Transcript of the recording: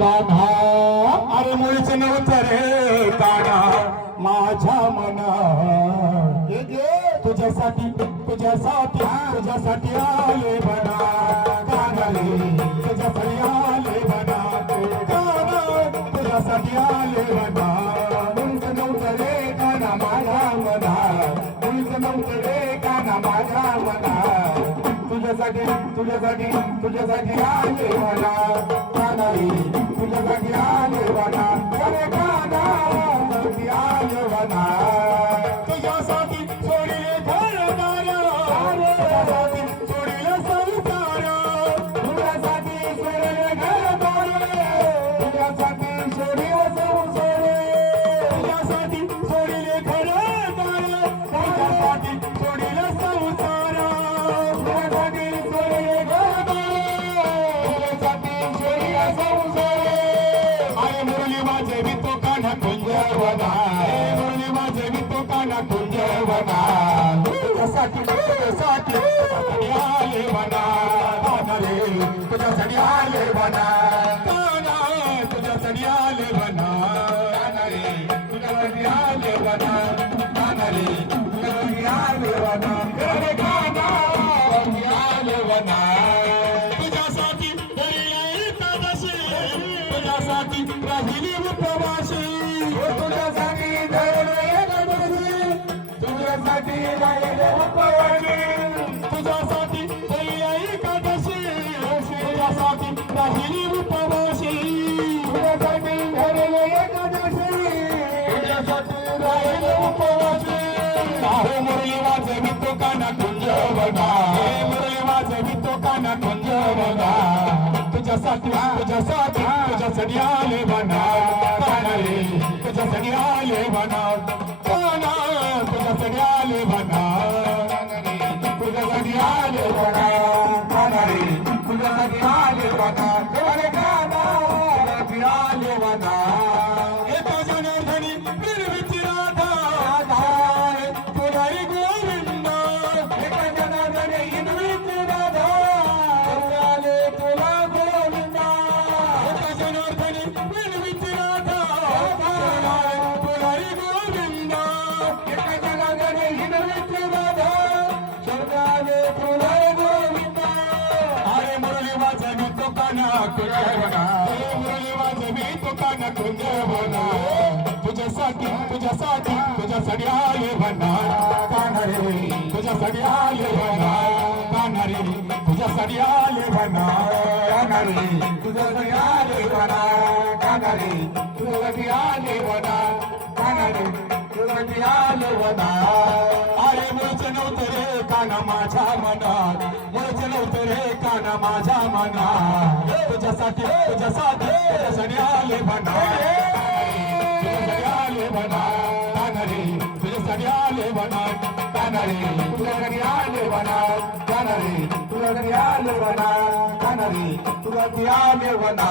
काढा अरे मुळीच नव्हतं रे काढा माझ्या मना तुझ्यासाठी तुझ्यासाठी तुझ्यासाठी आले. तुझ्यासाठी तुझ्यासाठी तुझ्यासाठी आले मला कानाई तुझ्यासाठी आले मला अरे काना तुझ्यासाठी आले मला तुझ्यासाठी सोडिले तुझ्यासाठी सोडिले माझे मी तो काना कुंजवना मुरली माझे मी तो काना कुंजवना तुझ्यासाठी आले बना. काना रे तुझ्यासाठी आले बना. काना तुझ्यासाठी आले बना. काना रे तुझ्यासाठी आले बना. काना रे तुझ्यासाठी आले बना तुझ्यासाठी राहिली उपवासी तुझ्यासाठी धरले एकादशी तुझ्यासाठी राहिले उपवासी तुझ्यासाठी दर्याई एकादशी तुझ्यासाठी राहिली उपवासी तुझ्यासाठी धरले एकादशी तुझ्यासाठी राहिले उपवासी आहे मुरली माझे मी तो काना कुंज बघा तुझ्यासाठी तुझ्यासाठी तुझ्यासाठी आले काना रे तुझ्यासाठी आले बना काना तुझ्यासाठी आले बना तुझ्यासाठी आले काना रे तुझ्यासाठी आले बना तुझ्यासाठी तुझ्यासाठी तुझ्यासाठी आले बना काना रे तुझ्यासाठी आले बना काना रे तुझ्यासाठी आले बना काना रे तुझ्यासाठी आले बना काना रे तुझ्यासाठी आले बना काना अरे मुळचे नव्हते रे काना माझ्या मनात. मुळचे नव्हते रे काना माझ्या मनात. तुझ्यासाठी तुझ्यासाठी सणी आले बना तुझ्यासाठी आले बना काना रे तुझ्यासाठी आले बना काना रे तुझ्यासाठी आले बना काना रे तुझ्यासाठी आले बना काना रे तुझ्यासाठी आले बना